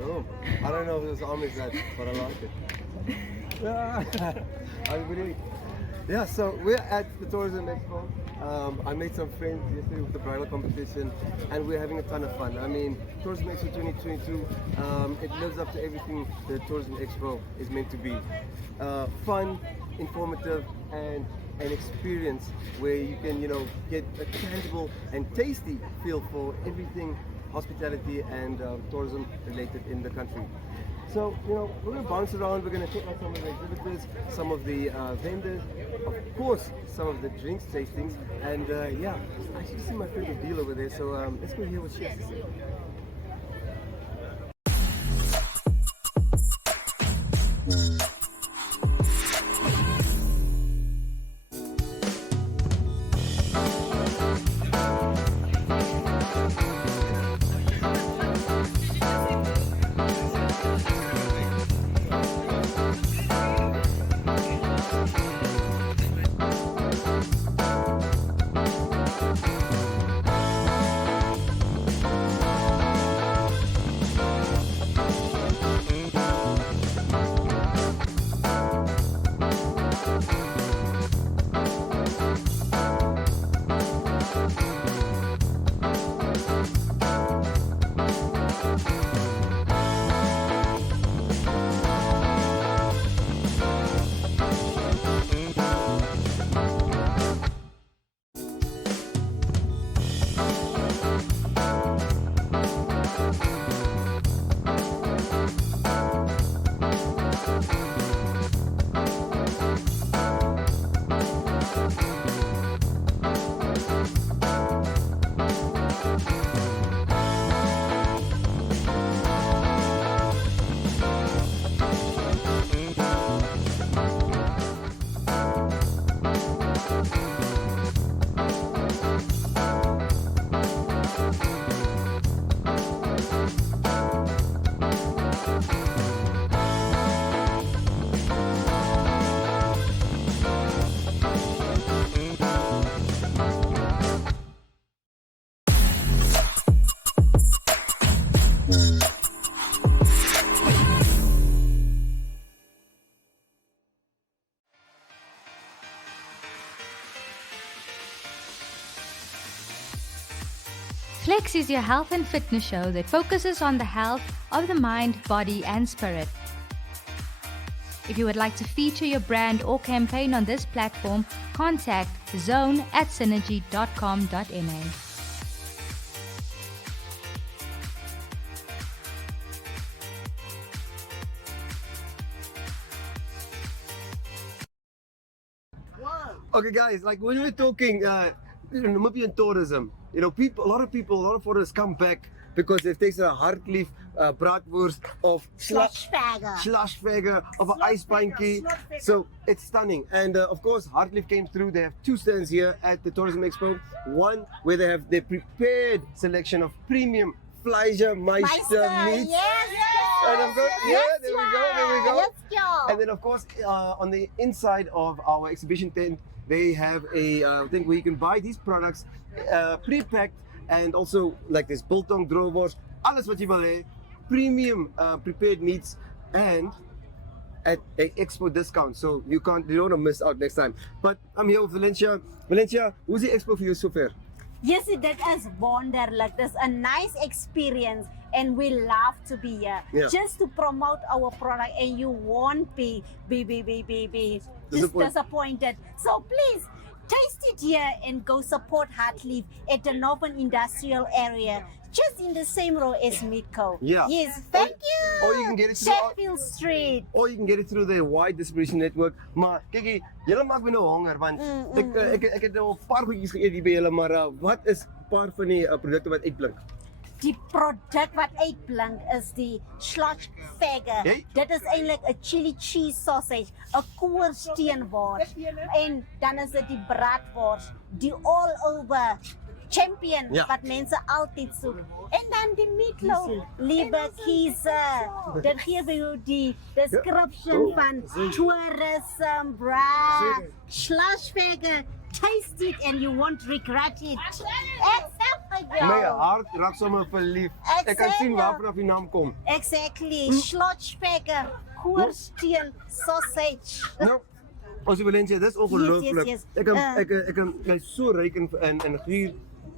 Oh, I don't know if it was always that, but I like it. Everybody. Yeah, so we're at the Tourism Expo. I made some friends yesterday with the bridal competition, and we're having a ton of fun. I mean, Tourism Expo 2022, it lives up to everything the Tourism Expo is meant to be. Fun, informative, and an experience where you can, get a tangible and tasty feel for everything hospitality and tourism related in the country. So, we're going to bounce around, we're going to check out some of the exhibitors, some of the vendors, of course, some of the drinks tastings, and yeah, I actually see my friend Deal over there, so let's go hear what she has to say. Flex is your health and fitness show that focuses on the health of the mind, body, and spirit. If you would like to feature your brand or campaign on this platform, contact zone@synergy.com.na. Okay, guys, like when we're talking Namibian tourism, a lot of foreigners come back because they've tasted a Hartleaf bratwurst of Slashvega of an ijsbandjie. So it's stunning. And of course, Hartleaf came through. They have two stands here at the Tourism Expo. One where they have their prepared selection of premium Fleischermeister meats. Yes, And of course, there we go. Let's go. And then of course, on the inside of our exhibition tent, they have a thing where you can buy these products pre-packed, and also like this biltong, droogworst, alles wat jy wil hê, premium prepared meats, and at an expo discount, so you don't want to miss out next time. But I'm here with Valencia. Valencia, hoe's die expo vir jou sover? Yes, that is wonderlijk. That's a nice experience, and we love to be here just to promote our product, and you won't be disappointed. So please taste it here and go support Hartleaf at the Northern Industrial Area, just in the same row as Midco. Yeah. Yes, thank you. Or you can get it through Sheffield Street. Or you can get it through the wide distribution network. Maar kyk, julle maak my nou honger, want ek het nou 'n paar goedjies geëet hier by julle, maar wat is 'n paar van die produkte wat uitblink? Die produk wat uitblink is die Slashvega. Dit is eintlik 'n chili cheese sausage, 'n koorsteenwors. En dan is dit die bratwors, die all over champion wat mense altyd soek. En dan die meatloaf, liewe kiezer. Dit gee vir jou die description van tourism, Slashvega taste it and you won't regret it. Exactly, My girl. hart raak sommer verlief. Ek kan sien waar vanaf die naam kom. Exactly. Schlotzspecker, koersteen, sausage. Nou, ons Valencia, dis ongelooflik. Yes. Ek kan so ryk in guur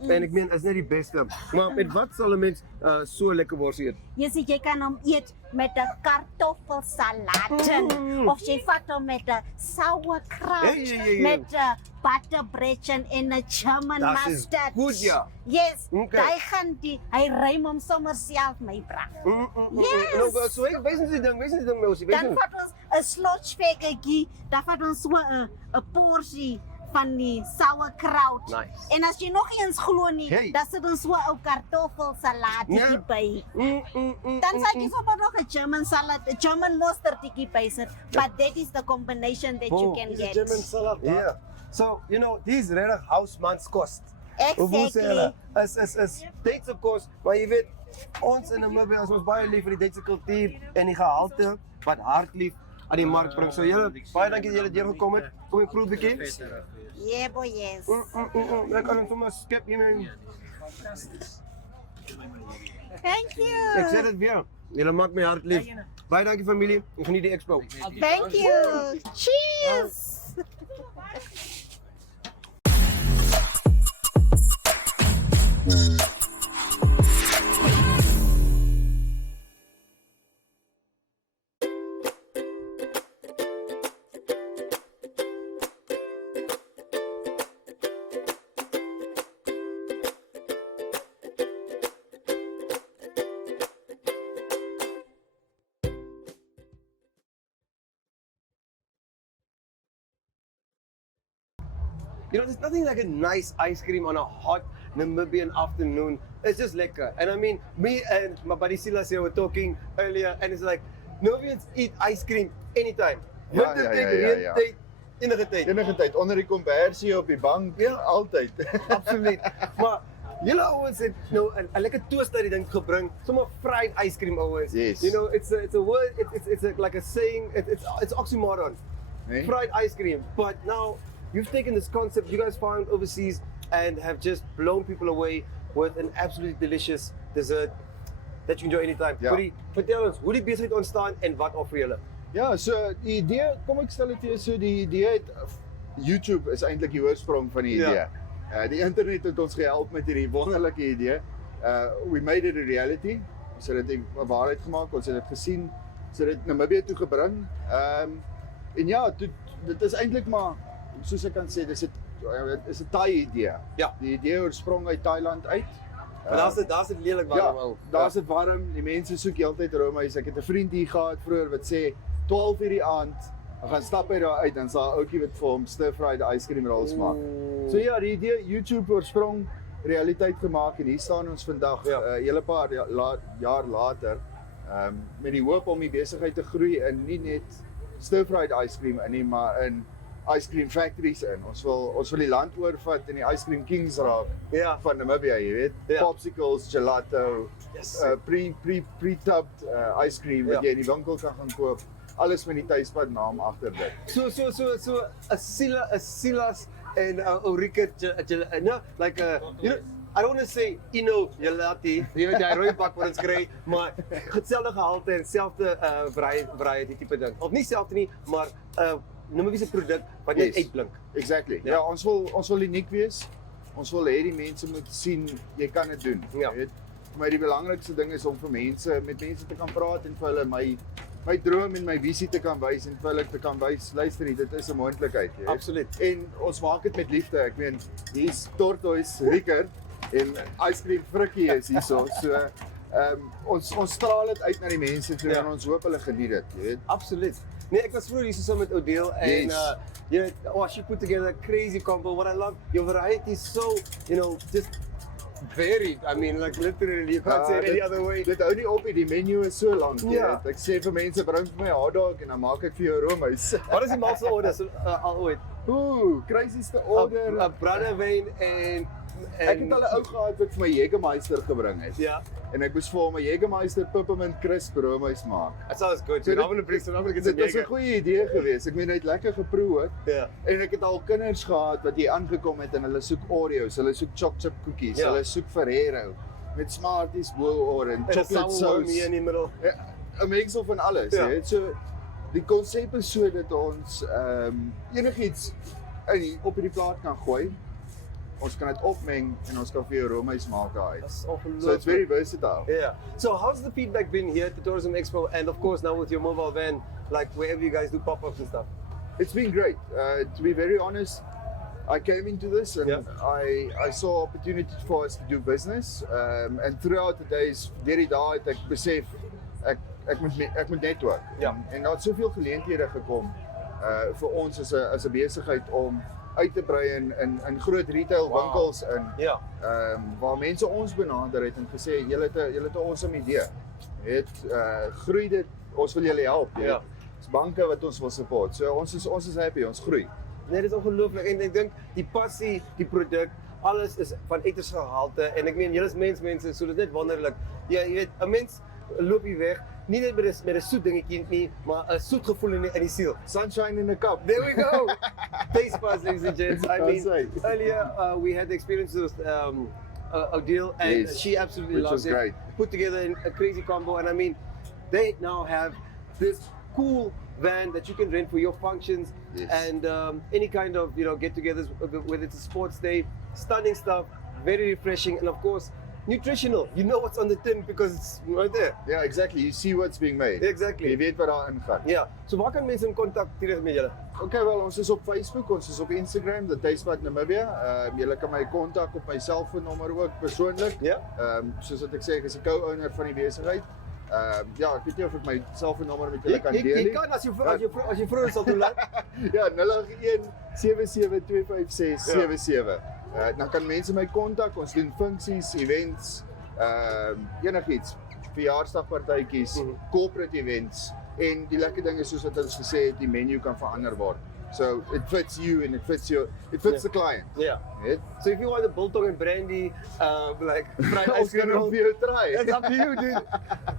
en ek meen is net die beste. Maar met wat sal 'n mens so lekker wors eet? Jy sê jy kan hom eet met 'n kartoffelsalade of jy vat hom met 'n sauerkraut Hey. met 'n butterbreadje en 'n German Dat is mustard. goed, ja. Yes. Okay. Hy ruim hom sommer self, my bra. Yes. Nou, so ek wys net die ding, Melsie, wys Dan net. vat ons 'n slotspekkertjie, dan vat ons so 'n porsie van die sauerkraut. Nice. En as jy nog eens glo nie, Hey. dan sit ons so 'n ou kartoffelsalade Ja. by. Dan sal jy sommer nog 'n German salad, 'n German mustardjie by sit. But that is the combination that you can get. salad. Yeah. So, you know, these regtig housemans kost. Exactly. Is Duitse kos, maar jy weet, ons in Namibia is ons baie lief vir die Duitse kultuur en die gehalte wat hartlief aan die mark bring. So julle, baie dankie dat julle hier gekom het. Kom ek proe 'n bietjie. Yeah, boy, yes. Ek kan hom sommer skep hiermee. Thank you. Ek sê dit weer. Julle maak my hart lief. Baie dankie familie. Ek geniet die expo. Thank you. Cheers. You know, there's nothing like a nice ice cream on a hot Namibian afternoon. It's just lekker. And I mean, me and my buddy Silas here were talking earlier, and it's like, Namibians eat ice cream anytime. Ja, Wintertyd, reentyd, enige tyd. Enige tyd onder die kombersie op die bank, Ja. altyd. Absoluut. Maar julle ouens het nou 'n lekker toast uit die ding gebring. Sommer fried ice cream ouens. Yes. You know, it's a word, like a saying, it's oxymoron. Nee? Fried ice cream. But now you've taken this concept you guys found overseas and have just blown people away with an absolutely delicious dessert that you enjoy anytime. Ja. Goeie, vertel ons, hoe die besigheid ontstaan en wat offer julle? Ja, so die idee, kom ek stel dit vir jou, so die idee het YouTube is eintlik die oorsprong van die idee. Ja. Die internet het ons gehelp met hierdie wonderlike idee. We made it a reality. Ons het dit 'n waarheid gemaak, ons het dit gesien, ons het dit Namibië toe gebring. En ja, dit is eintlik maar soos ek kan sê, dis 'n Thai idee. Ja. Die idee oorsprong uit Thailand uit. Maar daar's dit lelik warm ou. Daar's dit warm. Die mense soek heeltyd roomys. Ek het 'n vriend hier gehad vroeër wat sê 12:00 die aand, hy gaan stap uit daar uit, dan sal 'n ouetjie wat vir hom stir-fried ice cream rolls maak. So ja, die idee YouTube oorsprong realiteit gemaak en hier staan ons vandag, Ja. hele paar jaar later, met die hoop om die besigheid te groei in nie net stir-fried ice cream in nie, maar in ice cream factories in. Ons wil die land oorvat en die ice cream kings raak Ja. van Namibia, jy weet. Ja. Popsicles, gelato, Yes. pre-tubbed ice cream wat Ja. jy in die winkel kan gaan koop. Alles met die tuispad naam agter dit. So 'n Silas en Ulrike, no, like you know, I don't want to say gelati, jy weet jy rooi pak wat ons kry, maar dieselfde gehalte en selfde braai die tipe ding. Of nie selfde nie, maar noem 'n wiese produk wat net Yes. uitblink. Exactly. Ja. Ja, ons wil uniek wees. Ons wil hê die mense moet sien jy kan dit doen. Ja. Jy weet. Vir my die belangrikste ding is om met mense te kan praat en vir hulle my droom en my visie te kan wys en vir hulle te kan wys, luister hier, dit is 'n moontlikheid, jy weet. Absoluut. En ons maak dit met liefde. Ek meen, hier's tortoise Ricker en ice cream frikkie is hierso. So ons straal dit uit na die mense toe Ja. en ons hoop hulle geniet dit, jy weet. Absoluut. Nee, ek was vroeër hier saam met Odile en Yes. you know, she put together a crazy combo. What I love, your variety is so, you know, just varied. I mean, like literally, you can't say it any other way. Dit hou nie op nie, die menu is so lank. jy Ja. weet. Ek sê vir mense, bring vir my hotdog en dan maak ek vir jou roomys. Wat is die malste orders al ooit? Ooh, crazyste order. 'n brandewyn en Ek het al 'n ou gehad wat vir my Jägermeister gebring het. Yeah. En ek moes vir hom 'n Jägermeister peppermint crisp roomys maak. That sounds good. So Dude. dit- I'm gonna bring some. I'm gonna get some Dit was 'n Jaeger. goeie idee geweest. Ek meen hy het lekker geproe het. Yeah. En ek het al kinders gehad wat hier aangekom het en hulle soek Oreos, hulle soek choc chip koekies, Ja. hulle soek Ferrero met Smarties bo-oor en And a chocolate sour worm sauce. here in the middle. Ja, 'n mengsel van alles, Ja. hè. So die konsep is so dat ons enigiets op hierdie plaat kan gooi. Ons kan dit opmeng en ons kan vir jou roomys maak daai. That's So it's very versatile. Yeah. So how's the feedback been here at the Tourism Expo, and of course now with your mobile van, like wherever you guys do pop-ups and stuff? It's been great. To be very honest, I came into this and Yeah. I saw opportunity for us to do business. And throughout the days, deur die dae het ek besef ek moet netwerk. Ja. En daar het soveel geleenthede gekom vir ons as 'n besigheid om uit te brei in groot retail Wow. winkels in. Yeah. Waar mense ons benader het en gesê julle het 'n awesome idee. Het groei dit, ons wil julle help. Jy Ja. weet. Dis banke wat ons wil support. So ons is happy, ons groei. Nee, dit is ongelooflik en ek dink die passie, die produk, alles is van uiterste gehalte en ek meen julle is mense, so dit is net wonderlik. Ja, jy weet, 'n mens loop hier weg, nie net met 'n soet dingetjie nie, maar 'n soet gevoel in die siel. Sunshine in a cup. There we go. Taste buds, ladies and gents. I That's mean, right. earlier we had the experience with Odile, and Yes, she absolutely which loved was it. great. Put together in a crazy combo, and I mean, they now have this cool van that you can rent for your functions Yes. and any kind of get-togethers, whether it's a sports day. Stunning stuff, very refreshing, and of course nutritional. You know what's on the tin because it's right there. Yeah, exactly. You see what's being made. Exactly. Jy weet wat daarin gaan. Ja, so waar kan mense in kontak tree met julle? Okay, wel ons is op Facebook, ons is op Instagram, The Taste Bud Namibia. Julle kan my kontak op my selfoonnommer ook persoonlik. Ja. Soos wat ek sê, ek is 'n co-owner van die besigheid. Ja, ek weet nie of ek my selfoonnommer met julle kan deel Jy nie. kan as jy vroeër sal toelaat. Ja, 081 7725677. Dan kan mense my kontak, ons doen funksies, events, enigiets, verjaarsdagpartytjies, corporate events en die lekker ding is soos wat ons gesê het, die menu kan verander word. So it fits you and it fits the client. Yeah. Weet? So if you want a biltong and brandy, like fried ice Ons kan cream hom roll, vir jou try. that's up to you, dude.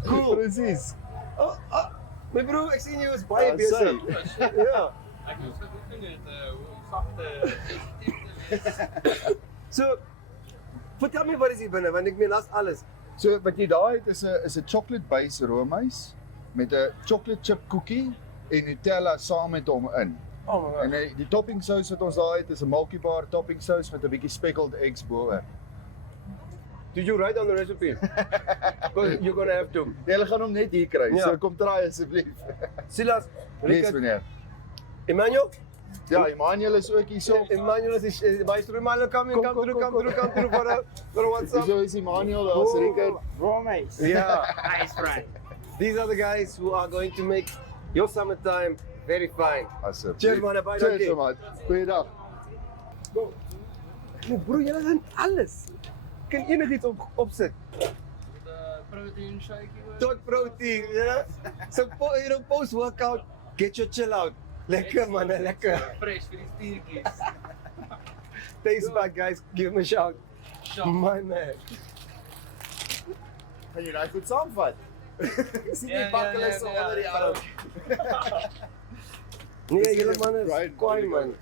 Cool. Presies. Oh, my bro, ek sien jy is baie Ja, besig. Ja. Ek moes geoefen het hoe sagte So, vertel my wat is hier binne want ek meen daar's alles. So wat jy daar het is 'n chocolate base roomys met 'n chocolate chip koekie en Nutella saam met hom in. Oh my god. En die topping sous wat ons daar het is 'n Milky Bar topping sous met 'n bietjie speckled eggs bo-oor. Did you write down the recipe? Because you're gonna have to. Julle gaan hom net hier kry. Ja. So kom try asseblief. Silas, Yes, meneer. Emmanuel? Ja, Emmanuel is ook hierso. Emmanuel is maestro. Emmanuel, come Kom through through for a WhatsApp. Hierso is Emmanuel, daar's Rickert. roomys. Yeah. Ice fry. These are the guys who are going to make your summertime very fine. Asseblief. Cheers, man, baie Cheers, dankie. man. Goeiedag. Nee, bro, julle doen alles. Kan enigiets opsit. Protein shake. Tot protein, So, post-workout, get your chill out. Lekker man, lekker. Fresh vir die stiertjies. Taste bud, guys. Give him a shout. My man. Gaan jy daai goed saamvat? Sien Ja, jy pak hulle so ja, onder die ja. arm. Nee, julle man is Brian, kwaai there you man.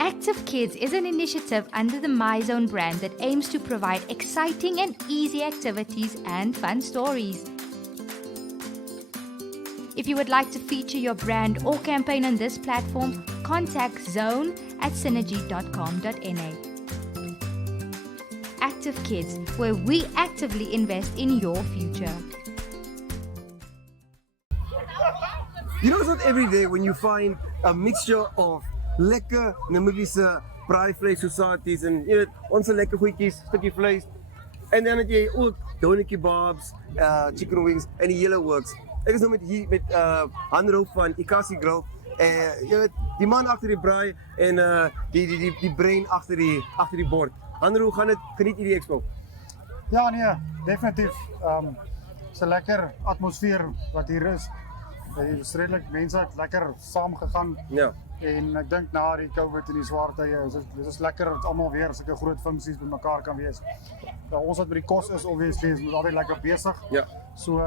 Active Kids is an initiative under the MyZone brand that aims to provide exciting and easy activities and fun stories. If you would like to feature your brand or campaign on this platform, contact zone@synergy.com.na. Active Kids, where we actively invest in your future. You know, it's not every day when you find a mixture of lekker Namibiese braai vleis societies en jy weet, ons lekker goedjies, stukkie vleis. En dan het jy ook doner kebabs, chicken wings en die hele works. Ek is nou met Hanro van Ikasi Grill. Jy weet, die man agter die braai en die brain agter die bord. Andrew, hoe gaan het? Geniet je die expo? Ja, nee, definitief. It's 'n lekker atmosfeer wat hier is. Hier is redelijk mense het lekker saam gegaan. Ja. En ek dink na die COVID en die swaar tye is dit lekker dat almal weer sulke groot funksies bymekaar kan wees. Ons wat by die kos is obviously is altyd lekker besig. Ja. So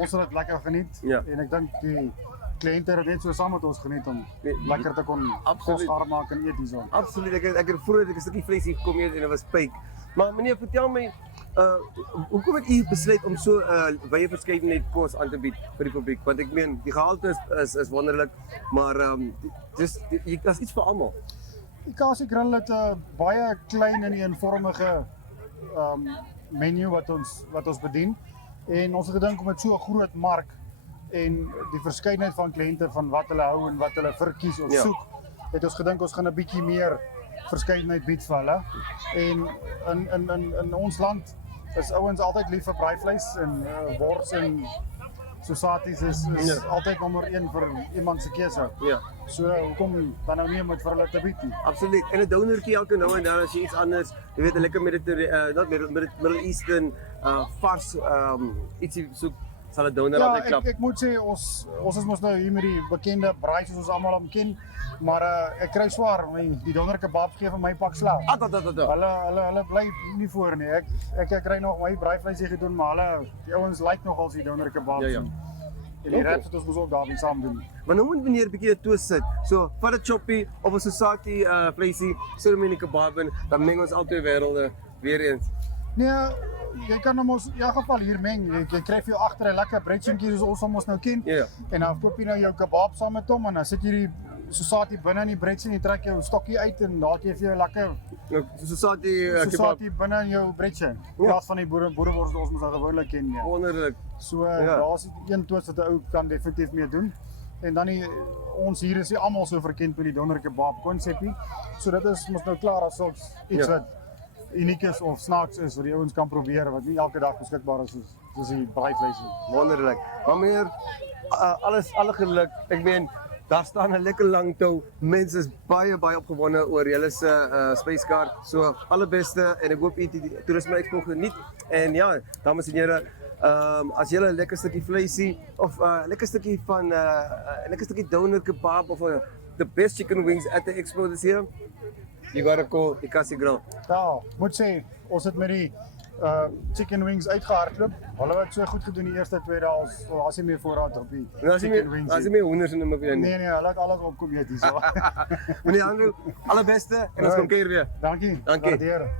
ons het dit lekker geniet Ja. en ek dink die kliënte het net so saam met ons geniet om lekker te kon Absoluut. kos gaar maak en eet hierso. Absoluut. Ek het vroeër 'n stukkie vlees hier gekom eet en dit was pyk. Maar meneer, vertel my, hoekom het u besluit om so wye verskeidenheid kos aan te bied vir die publiek? Want ek meen, die gehalte is wonderlik, maar daar's iets vir almal. Die Kasi Grill het 'n baie klein en eenvormige menu wat ons bedien. En ons het gedink om met so 'n groot mark en die verskeidenheid van kliënte van wat hulle hou en wat hulle verkies of soek, het ons gedink ons gaan 'n bietjie meer verskeidenheid bied vir hulle. En in ons land is ouens altyd lief vir braaivleis en wors en sosaties is altyd nommer 1 vir iemand se keuse. Ja. So hoekom dan nou nie om dit vir hulle te bied nie? Absoluut. En 'n donertjie elke nou en dan as jy iets anders, jy weet 'n lekker Middle Eastern vars ietsie soek, sal 'n doner altyd klap. Ek moet sê ons is mos nou hier met die bekende braai soos ons almal hom ken, maar ek kry swaar, die donder kebab gee vir my pak slaag. Hulle bly nie voor nie. Ek kry nog my braaivleisie gedoen, maar die ouens like nog als die donder kebab. Ja. En die wraps het ons mos ook daarmee saam doen. Maar nou moet meneer 'n bietjie 'n twist sit. So, vat 'n choppie of 'n Sosaki vleisie, sit hom in die kebab in, dan meng ons al twee wêrelde weer eens. Nee, jy kan hom in elk geval hier meng. Jy kry vir jou agter 'n lekker breadjinkie soos ons mos nou ken. Ja. En dan koop jy nou jou kebab saam met hom en dan sit jy die Sosati binne in die breadjie en jy trek jou stokkie uit en daar het jy vir jou lekker Sosati binne in jou breadjie. In plaas van die boerewors wat ons mos nou gewoonlik ken. Ja. Wonderlik. So daar's een twist wat 'n ou kan definitief mee doen. En dan ons hier is nie almal so verkend met die donder kebab konsepie. So dit is mos nou klaar as iets wat uniek is of snaaks is wat die ouens kan probeer wat nie elke dag beskikbaar is soos die braaivleis nie. Wonderlik. Maar meneer, alle geluk. Ek meen, daar staan 'n lekker lang tou. Mense is baie opgewonde oor julle se spyskaart. So alle beste en ek hoop u die Tourism Expo geniet. En ja, dames en here, as jy 'n lekker stukkie vleisie of 'n lekker stukkie van 'n lekker stukkie doner kebab of the best chicken wings at the expo this year, you gotta call the Kasi Grill. Ja, moet sê ons het met die chicken wings uitgehardloop. Hulle het so goed gedoen die eerste 2 dae. Daar's nie meer voorraad op die chicken wings. As jy meer hoenders in die Nee, hulle het alles opkom eet hierso. Meneer Andrew, alle beste en ons kom keer weer. Dankie. Dankie. Waardeer.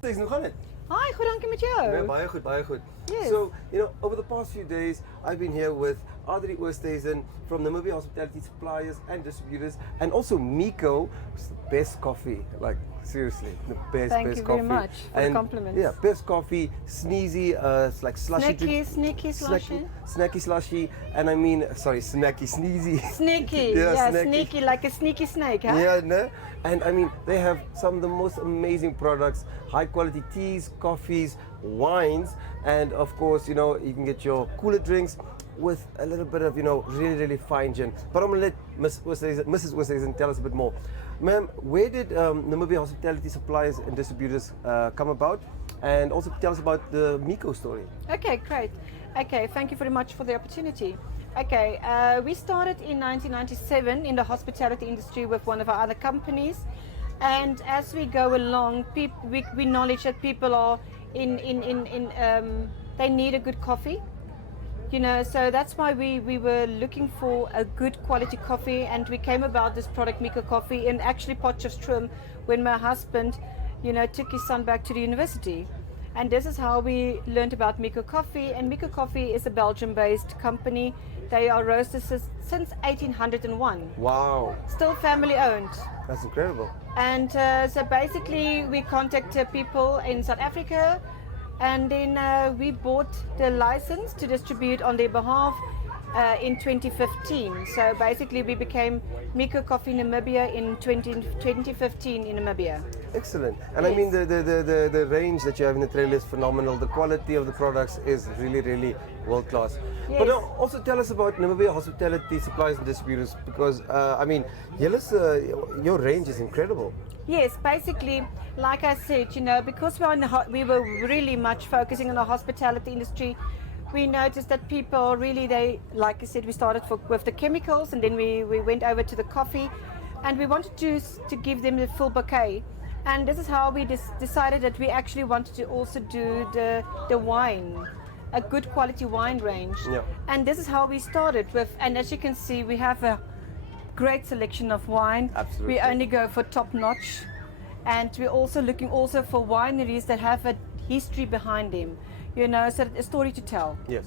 Hoe gaan dit? Hi, goed dankie met jou. Nee, baie goed, baie goed. Yes. So, over the past few days, I've been here with Adri Oosthuizen from Namibia Hospitality Suppliers and Distributors, and also Miko, which is the best coffee. Like, seriously, the best Thank best you coffee. very much for the compliments. Yeah, best coffee, sneezy, it's like slushy. Snacky slushy. Snacky slushy, and I mean, sorry, snacky, sneezy. Sneaky, Yeah, yeah, snacky. sneaky, like a sneaky snake, huh? Yeah, no? And I mean, they have some of the most amazing products, high quality teas, coffees, wines, and of course, you can get your cooler drinks with a little bit of, really, really fine gin. But I'm going to let Mrs. Oosthuizen tell us a bit more. Ma'am, where did Namibia Hospitality Suppliers and Distributors come about? And also tell us about the Miko story. Okay, great. Okay, thank you very much for the opportunity. Okay, we started in 1997 in the hospitality industry with one of our other companies, and as we go along, we acknowledge that people are they need a good coffee, so that's why we were looking for a good quality coffee, and we came about this product Miko Coffee in actually Potchefstroom when my husband took his son back to the university. And this is how we learned about Miko Coffee. And Miko Coffee is a Belgium-based company. They are roasters since 1801. Wow. Still family-owned. That's incredible. And so basically we contacted people in South Africa, and then we bought the license to distribute on their behalf. in 2015. So basically, we became Miko Coffee Namibia in 2015 in Namibia. Excellent. And I mean, the range that you have in the trailer is phenomenal. The quality of the products is really, really world class. But Yes. also tell us about Namibia Hospitality Suppliers and Distributors, because I mean, your range is incredible. Yes, basically, like I said, because we were really much focusing on the hospitality industry, we noticed that people really, like I said, we started with the chemicals, and then we went over to the coffee, and we wanted to give them the full bouquet. And this is how we decided that we actually wanted to also do the wine, a good quality wine range. Yeah. And this is how we started with, and as you can see, we have a great selection of wine. Absolutely. We only go for top notch, and we're also looking for wineries that have a history behind them, so a story to tell. Yes.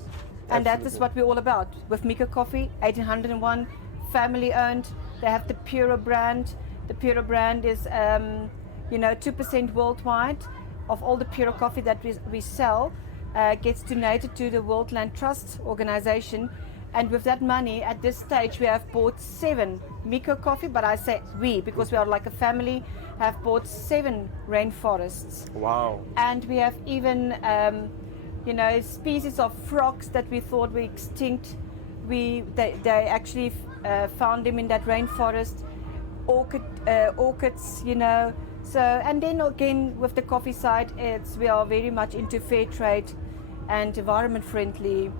And that is absolutely. what we're all about. With Miko Coffee, 1801, family owned. They have the Pura brand. The Pura brand is 2% worldwide of all the Pura coffee that we sell gets donated to the World Land Trust organization. And with that money, at this stage, we have bought 7 Miko Coffee, but I say we, because we are like a family, have bought 7 rainforests. Wow. And we have even, species of frogs that we thought were extinct. They actually found them in that rainforest. Orchids, So, and then again, with the coffee side, we are very much into fair trade and environment friendly.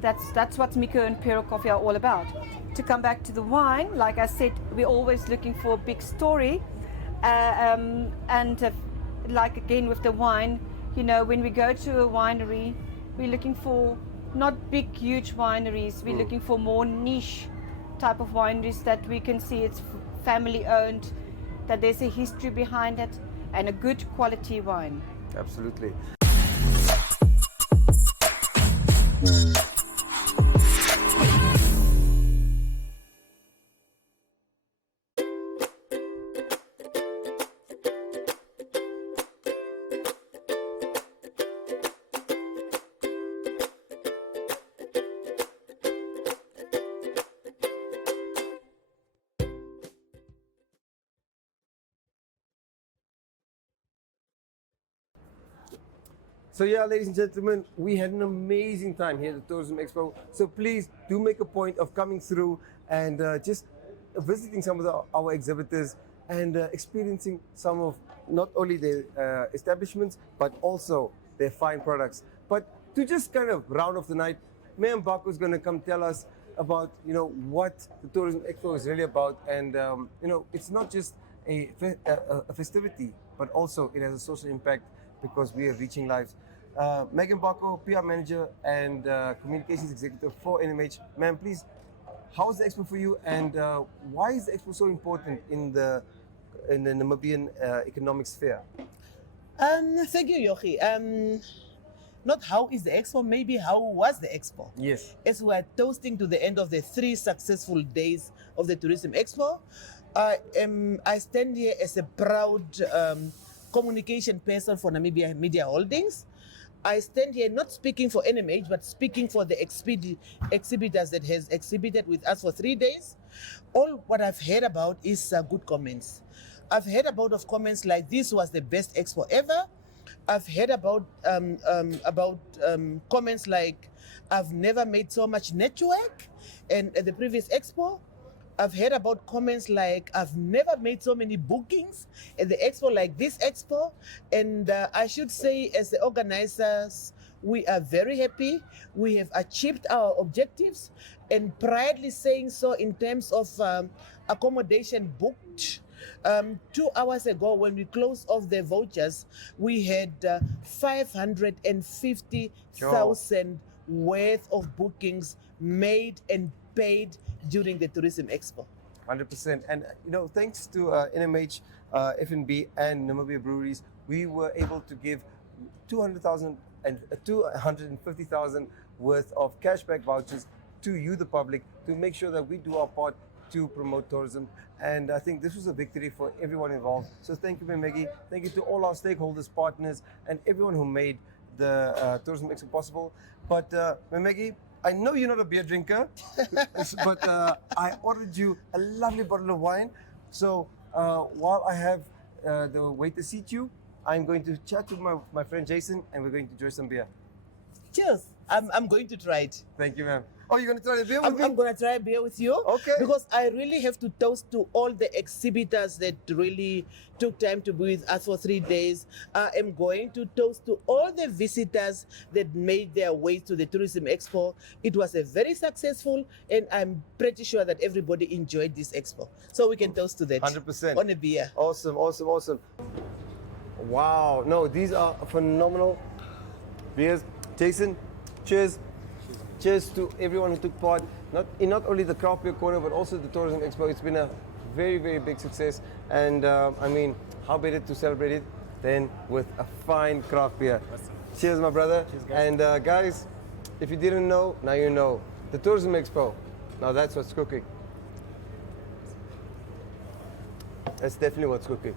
That's what Miko and Pura Coffee are all about. To come back to the wine, like I said, we're always looking for a big story. Like again with the wine, when we go to a winery, we're looking for not big, huge wineries. We're looking for more niche type of wineries that we can see it's family owned, that there's a history behind it, and a good quality wine. Absolutely. So yeah, ladies and gentlemen, we had an amazing time here at the Tourism Expo. So please do make a point of coming through and just visiting some of our exhibitors and experiencing some of not only their establishments, but also their fine products. But to just kind of round off the night, Mayor Mbako is going to come tell us about what the Tourism Expo is really about, and it's not just a festivity, but also it has a social impact because we are reaching lives. Megan Mbako, PR Manager and Communications Executive for NMH. Ma'am, please, how's the Expo for you, and why is the Expo so important in the Namibian economic sphere? Thank you, Yochi. Not how is the Expo, maybe how was the Expo? Yes. As we are toasting to the end of the 3 successful days of the Tourism Expo, I stand here as a proud communication person for Namibia Media Holdings. I stand here not speaking for NMH, but speaking for the exhibitors that has exhibited with us for 3 days. All what I've heard about is good comments. I've heard about comments like this was the best Expo ever. I've heard about comments like I've never made so much network and at the previous Expo. I've heard about comments like I've never made so many bookings at the Expo like this Expo. And I should say, as the organizers, we are very happy. We have achieved our objectives and proudly saying so in terms of accommodation booked. 2 hours ago, when we closed off the vouchers, we had 550,000 worth of bookings made and paid during the Tourism Expo. 100%. And thanks to NMH, F&B, and Namibia Breweries, we were able to give 200,000 and 250,000 worth of cashback vouchers to you, the public, to make sure that we do our part to promote tourism. And I think this was a victory for everyone involved. So thank you, Maggie. Thank you to all our stakeholders, partners, and everyone who made the Tourism Expo possible. But Maggie, I know you're not a beer drinker, but I ordered you a lovely bottle of wine. So while I have the waiter seat you, I'm going to chat to my friend Jason, and we're going to enjoy some beer. Cheers. I'm going to try it. Thank you, ma'am. Oh, you're going to try the beer with me? I'm going to try a beer with you. Okay. Because I really have to toast to all the exhibitors that really took time to be with us for 3 days. I am going to toast to all the visitors that made their way to the Tourism Expo. It was a very successful, and I'm pretty sure that everybody enjoyed this expo. So we can toast to that. 100%. On a beer. Awesome, awesome, awesome. Wow. No, these are phenomenal beers. Jason, cheers. Cheers to everyone who took part, not only the craft beer corner, but also the Tourism Expo. It's been a very, very big success. And I mean, how better to celebrate it than with a fine craft beer. Awesome. Cheers, my brother. Cheers, guys. And guys, if you didn't know, now you know. The Tourism Expo, now that's what's cooking. That's definitely what's cooking.